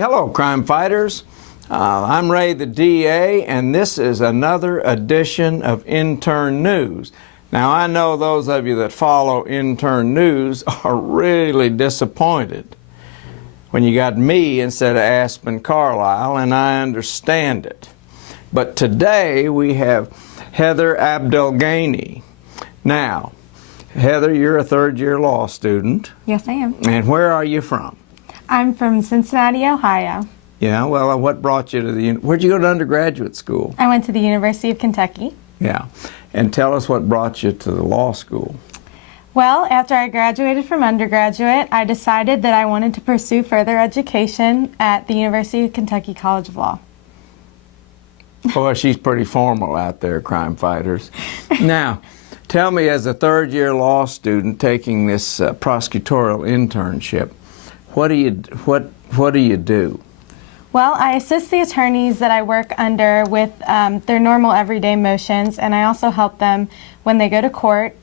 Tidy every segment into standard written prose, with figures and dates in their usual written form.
Hello, crime fighters. I'm Ray the DA, and this is another edition of Intern News. Now, I know those of you that follow Intern News are really disappointed when you got me instead of Aspen Carlisle, and I understand it. But today we have Heather Abdelghany. Now, Heather, you're a third-year law student. Yes, I am. And where are you from? I'm from Cincinnati, Ohio. Yeah, well, what brought you to where'd you go to undergraduate school? I went to the University of Kentucky. Yeah, and tell us what brought you to the law school. Well, after I graduated from undergraduate, I decided that I wanted to pursue further education at the University of Kentucky College of Law. Boy, she's pretty formal out there, crime fighters. Now, tell me, as a third-year law student taking this prosecutorial internship, what do you do? Well, I assist the attorneys that I work under with their normal everyday motions, and I also help them when they go to court.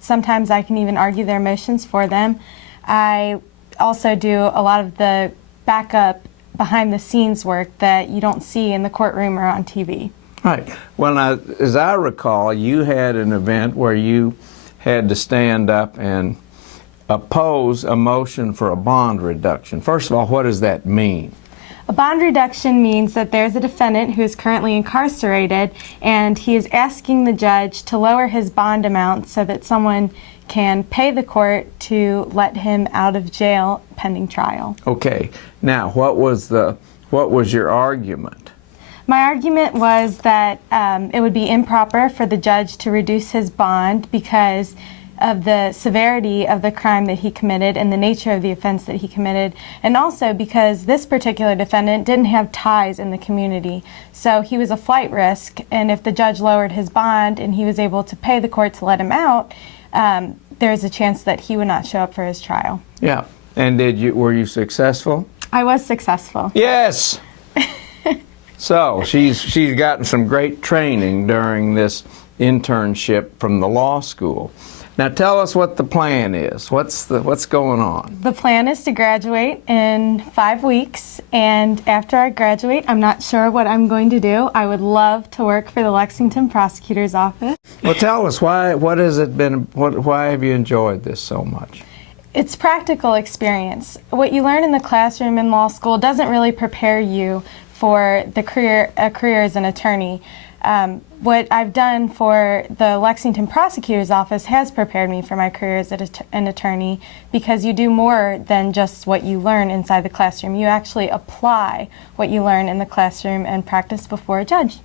Sometimes I can even argue their motions for them. I also do a lot of the backup behind-the-scenes work that you don't see in the courtroom or on TV. Right. Well, now, as I recall, you had an event where you had to stand up and oppose a motion for a bond reduction. First of all, what does that mean? A bond reduction means that there's a defendant who is currently incarcerated, and he is asking the judge to lower his bond amount so that someone can pay the court to let him out of jail pending trial. Okay. Now, what was your argument? My argument was that it would be improper for the judge to reduce his bond because of the severity of the crime that he committed and the nature of the offense that he committed, and also because this particular defendant didn't have ties in the community. So he was a flight risk, and if the judge lowered his bond and he was able to pay the court to let him out, there's a chance that he would not show up for his trial. Yeah. And were you successful? I was successful. Yes! So she's gotten some great training during this internship from the law school. Now tell us what the plan is. What's going on? The plan is to graduate in 5 weeks, and after I graduate, I'm not sure what I'm going to do. I would love to work for the Lexington prosecutor's office. Well, tell us why have you enjoyed this so much? It's practical experience. What you learn in the classroom in law school doesn't really prepare you for a career as an attorney. What I've done for the Lexington prosecutor's office has prepared me for my career as an attorney, because you do more than just what you learn inside the classroom. You actually apply what you learn in the classroom and practice before a judge.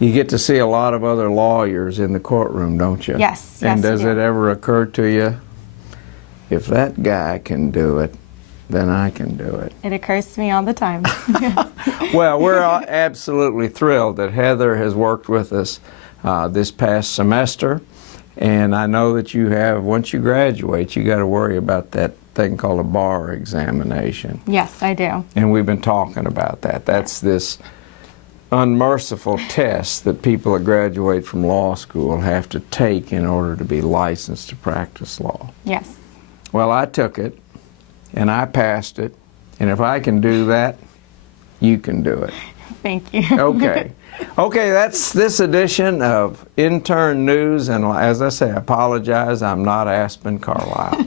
You get to see a lot of other lawyers in the courtroom, don't you? Yes. And yes, does it ever occur to you, if that guy can do it, then I can do it? It occurs to me all the time. Well, we're absolutely thrilled that Heather has worked with us this past semester, and I know that you have, once you graduate, you got to worry about that thing called a bar examination. Yes, I do. And we've been talking about that. That's this unmerciful test that people that graduate from law school have to take in order to be licensed to practice law. Yes. Well, I took it, and I passed it, and if I can do that, you can do it. Thank you. Okay. Okay, that's this edition of Intern News, and as I say, I apologize, I'm not Aspen Carlisle.